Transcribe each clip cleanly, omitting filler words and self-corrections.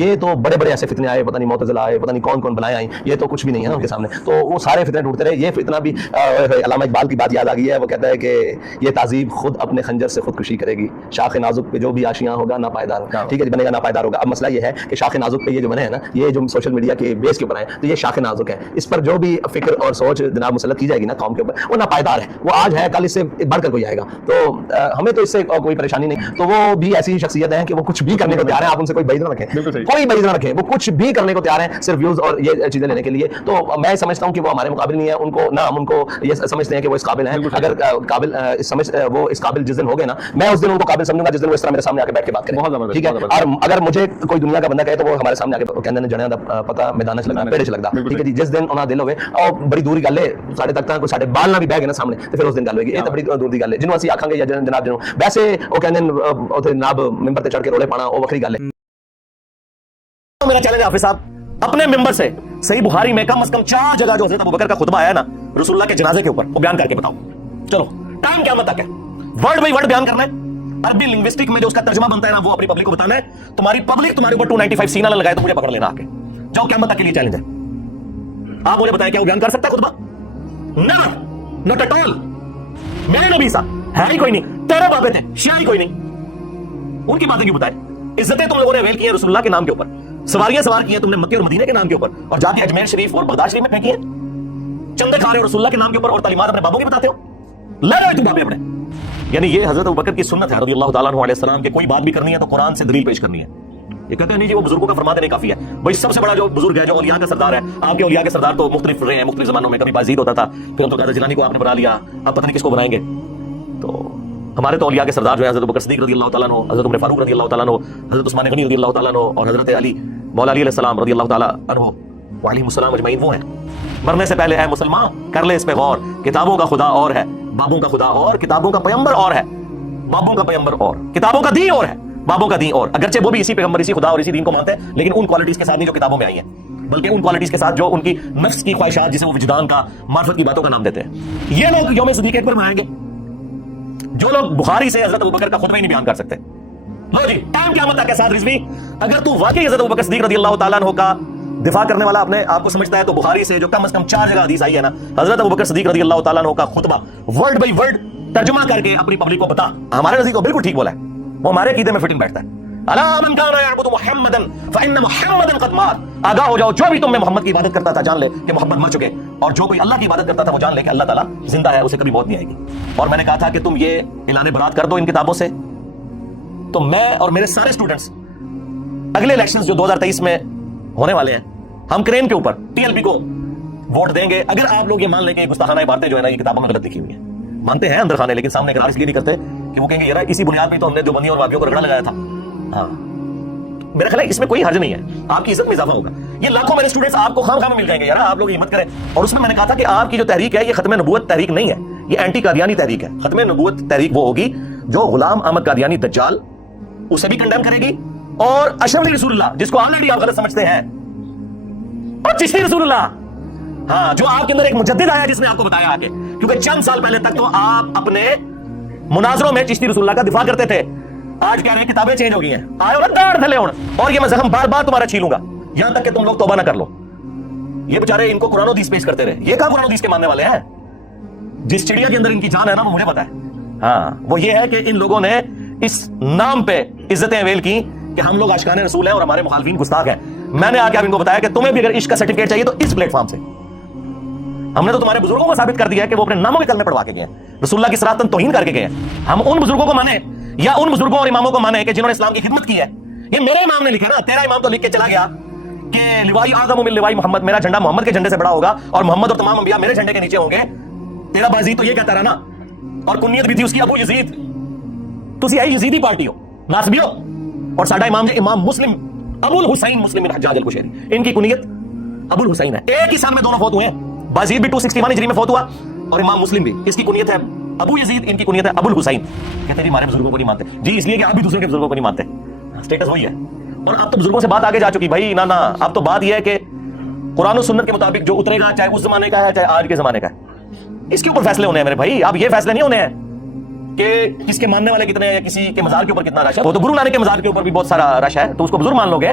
یہ تو بڑے بڑے ایسے فتنے آئے, پتہ نہیں معتزلہ آئے, پتہ نہیں کون کون بلائیں آئیں, یہ تو کچھ بھی نہیں ہے نا ان کے سامنے. تو وہ سارے فتنے ٹوٹتے رہے. یہ فتنہ بھی علامہ اقبال کی بات یاد آ گئی ہے, وہ کہتا ہے کہ یہ تہذیب خود اپنے خنجر سے خودکشی کرے گی, شاخ نازک پہ جو بھی آشیاں ہوگا ناپائیدار ہوگا. ٹھیک ہے جی, بنے گا ناپائیدار ہوگا. اب مسئلہ یہ ہے کہ شاخ نازک پہ یہ جو بنے ہیں نا, یہ جو سوشل میڈیا کے بیس کے اوپر ہے, تو یہ شاخ نازک ہے. اس پر جو بھی فکر اور سوچ جناب مسلط کی جائے گی نا قوم کے اوپر, وہ ناپائیدار ہے. وہ آج ہے, کل اس سے بڑھ کر کوئی آئے گا. تو ہمیں تو اس سے کوئی پریشانی نہیں. تو وہ بھی ایسی شخصیت ہیں کہ وہ کچھ بھی کرنے کو تیار ہیں. آپ ان سے کوئی بعید نہ رکھیں, کوئی بعید نہ رکھیں. وہ کچھ بھی کرنے کو تیار ہیں صرف ویوز اور یہ چیزیں لینے کے لیے. تو میں سمجھتا ہوں کہ وہ ہمارے مقابل نہیں ہے. ان کو نہ ہم ان کو یہ سمجھتے ہیں کہ وہ اس قابل ہیں. اگر قابل وہ اس قابل جس دن ہو گئے نا, میں اس دن ان کو قابل سمجھوں گا جس دن وہ اس طرح میرے سامنے آ کے بیٹھ کے بات کریں. ٹھیک ہے, اور اگر مجھے کوئی دنیا کا بندہ کہے تو وہ ہمارے سامنے آ کے کہندے نے جنے دا پتہ میدان چ لگنا, پیڑے چ لگدا. ٹھیک ہے جی, جس دن انہاں دل ہوے اور بڑی دوری گل ہے ساڈے تک, کوئی ساڈے بال نہ بھی بہ گئے نا سامنے, تو پھر اس دن گل ہوے گی. یہ تو بڑی دور دی گل ہے جنوں اسی آکھاں گے یا جناب جنوں ویسے وہ کہندے اوتھے جناب ممبر تے چڑھ کے رولے پانا, وہ وکری گل ہے. میرا چیلنج حافظ صاحب, اپنے ممبر سے صحیح بخاری میں کم از کم 4 جگہ جو حضرت ابوبکر کا خطبہ آیا نا رسول اللہ کے جنازے کے اوپر, وہ بیان کر کے بتاؤ. چلو ٹائم قیامت تک ہے, ورڈ بائی ورڈ بیان کرنا ہے. عربی لنگوسٹک میں جو اس کا ترجمہ بنتا ہے نا, وہ اپنی پبلک کو بتانا ہے. تمہاری پبلک تمہارے اوپر 295 سینہ لگائے تو مجھے پکڑ لینا آ کے. جاؤ, قیامت تک کے لیے چیلنج ہے. آپ مجھے بتائیں کیا وہ بیان کر سکتا ہے خطبہ؟ Never, not at all. میرے نبی صاحب ہے ہی کوئی نہیں, تیرے بابے تھے شیعہ ہی کوئی نہیں, ان کی باتیں کیوں بتائے؟ عزتیں تم لوگوں نے اویل کی ہیں رسول اللہ کے نام کے اوپر, سواریاں سوار کی ہیں تم نے مکے اور مدینے کے نام کے اوپر, اور جا کے اجمیر شریف اور بغداد شریف میں پھینکی ہیں. چندے کھا رہے ہو رسول اللہ کے نام کے اوپر اور تعلیمات اپنے بابوں کی بتاتے ہو. لے رہے تم بابے اپنے. یعنی یہ حضرت ابوبکر کی سنت ہے رضی اللہ تعالیٰ عنہ علیہ السلام کہ کوئی بات بھی کرنی ہے تو قرآن سے دلیل پیش کرنی ہے. یہ کہتے ہیں نہیں جی وہ بزرگوں کا فرما دینے کافی ہے. بھائی سب سے بڑا جو بزرگ ہے, جو اولیاء کا سردار ہے, آپ کے اولیاء کے سردار تو مختلف رہے ہیں مختلف زمانوں میں. کبھی بازید ہوتا تھا, پھر عبد القادر جیلانی کو آپ نے بنا لیا, اب پتہ نہیں کس کو بنائیں گے. تو ہمارے تو اولیاء کے سردار جو ہے حضرت ابوبکر صدیق رضی اللہ تعالیٰ عنہ, حضرت عمر فاروق رضی اللہ تعالیٰ عنہ, حضرت عثمان غنی رضی اللہ تعالیٰ عنہ, اور حضرت علی مولا علی علیہ السلام رضی اللہ تعالیٰ عنہ وعلیہ السلام اجمعین. وہ ہیں. مرنے سے پہلے اے مسلمان کر لے اس پہ غور, کتابوں کا خدا اور ہے, بابوں کا خدا اور, کتابوں کا پیغمبر اور ہے, بابوں کا پیغمبر اور, کتابوں کا دین اور ہے, بابوں کا دین اور. اگرچہ وہ بھی اسی پیغمبر اسی خدا اور اسی دین کو مانتے ہیں, لیکن ان کوالٹیز کے ساتھ نہیں جو کتابوں میں آئی ہیں, بلکہ ان کوالٹیز کے ساتھ جو ان کی نفس کی خواہشات, جسے وہ وجدان کا, معرفت کی باتوں کا نام دیتے ہیں. یہ لوگ یوم صدیق اکبر میں آئیں گے جو لوگ بخاری سے حضرت ابوبکر کا خطبہ ہی نہیں بیان کر سکتے. لو جی, ٹائم قیامت تک کے ساتھ رضوی, اگر تو واقعی حضرت ابوبکر صدیق رضی اللہ تعالیٰ عنہ کا دفاع کرنے والا اپنے آپ کو سمجھتا ہے, تو بخاری سے جو کم از کم 4 جگہ حدیث آئی ہے نا حضرت ابوبکر صدیق رضی اللہ تعالیٰ عنہ کا خطبہ ورڈ بائی ورڈ ترجمہ کر کے اپنی پبلک کو بتا. ہمارے نزدیک کو بالکل ٹھیک بولا ہے, وہ ہمارے عقیدے میں فٹنگ بیٹھتا ہے. الا من کان یعبد محمدا فان محمدا قد مات. آگاہ ہو جاؤ, جو بھی تم میں محمد کی عبادت کرتا تھا جان لے کہ محمد مر چکے, اور جو کوئی اللہ کی عبادت کرتا تھا وہ جان لے کہ اللہ تعالیٰ زندہ ہے, اسے کبھی موت نہیں آئے گی. اور میں نے کہا تھا کہ تم یہ اعلان برات کر دو ان کتابوں سے, تو میں اور میرے سارے اسٹوڈنٹس اگلے الیکشنز جو 2023 میں ہونے والے ہیں, ہم کرین کے اوپر TLP کو ووٹ دیں گے. اگر آپ لوگ یہ مان لیں کہ گستاخانہ باتیں جو ہے نا یہ کتابوں میں غلط لکھی ہوئی ہیں, مانتے ہیں اندر خانے, لیکن سامنے اقرار اس لیے نہیں کرتے کہ وہ کہیں گے یار اسی بنیاد میں تو ہم نے جو بندیوں اور وابیوں کو رگڑا لگایا تھا. ہاں, میرا خیال ہے اس میں کوئی حرج نہیں ہے, آپ کی عزت میں اضافہ ہوگا. یہ لاکھوں میرے اسٹوڈنٹس آپ کو خام خام مل جائیں گے, یار آپ لوگ ہمت کریں. اور اس میں نے کہا تھا کہ آپ کی جو تحریک ہے یہ ختم نبوت تحریک نہیں ہے, یہ اینٹی قادیانی تحریک ہے. ختم نبوت تحریک وہ ہوگی جو غلام احمد قادیانی دجال اسے بھی کنڈیم کرے گی, اور اشرف علی رسول اللہ جس کو آلریڈی آپ غلط سمجھتے ہیں, اور چشتی رسول اللہ, ہاں جو آپ کے اندر ایک مجدد آیا جس نے آپ کو بتایا آگے, کیونکہ چند سال پہلے تک تو آپ اپنے مناظروں میں چشتی رسول اللہ کا دفاع کرتے تھے. آج کہہ رہے ہیں کتابیں چینج ہو گئی ہیں, آئے ہو داڑھ دھلے ہون, اور یہ میں زخم بار بار تمہارا چھیلوں گا یہاں تک کہ تم لوگ توبہ نہ کر لو. یہ بیچارے ان کو قرآن و حدیث پیش کرتے رہے, یہ کہاں قرآن و حدیث کے ماننے والے ہیں؟ جس چڑیا کے اندر ان کی جان ہے نا وہ مجھے پتا ہے. ہاں, وہ یہ ہے کہ ان لوگوں نے اس نام پہ عزتیں اویل کی کہ ہم لوگ عاشقان رسول ہیں اور ہمارے مخالفین گستاخ ہیں. میں نے آ کے آپ ان کو بتایا کہ تمہیں بھی اگر عشق کا سرٹیفکیٹ چاہیے تو اس پلیٹ فارم سے. ہم نے تو تمہارے بزرگوں کو ثابت کر دیا ہے کہ وہ اپنے ناموں کے کلمے پڑھوا کے گئے ہیں, رسول اللہ کی صراحتاً توہین کر کے گئے ہیں. ہم ان بزرگوں کو مانیں یا ان بزرگوں اور اماموں کو مانیں کہ جنہوں نے اسلام کی خدمت کی ہے. یہ میرے امام نے لکھا نا, تیرا امام تو لکھ کے چلا گیا کہ لوائی اعظم من لوائی محمد, میرا جھنڈا محمد کے جھنڈے سے بڑا ہوگا اور محمد اور تمام انبیاء میرے جھنڈے کے نیچے ہوں گے. تیرا بازید تو یہ کہتا رہا نا, اور کنیت بھی تھی اس کی ابو یزید. تسی آئی یزیدی پارٹی ہو, ناسبی ہو, اور ساڈا امام جو امام مسلم ابو الحسین مسلم بن حجاج القشیری, ان کی کنیت ابو الحسین ہے. ایک ہی سال میں دونوں فوت ہوئے ہیں, بازید بھی 261 ہجری میں فوت ہوا اور امام مسلم بھی, اس کی کنیت ہے ابو یزید, ان کی کنیت ہے ابو الحسین. کہتے ہیں ہمارے بزرگوں کو نہیں مانتے جی, اس لیے کہ آپ بھی دوسروں کے بزرگوں کو نہیں مانتے. اسٹیٹس وہی ہے, اور اب تو بزرگوں سے بات آگے جا چکی بھائی. نا اب تو بات یہ ہے کہ قرآن و سنت کے مطابق جو اترے گا, چاہے اس زمانے کا ہے چاہے آج کے زمانے کا ہے, اس کے اوپر فیصلے ہونے ہیں میرے بھائی. اب یہ فیصلے نہیں ہونے ہیں کہ کس کے ماننے والے کتنے ہیں یا کسی کے مزار کے اوپر کتنا رش ہے. وہ تو گرو نانک کے مزار کے اوپر بھی بہت سارا رش ہے, تو اس کو بزرگ مان لو گے.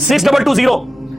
6220।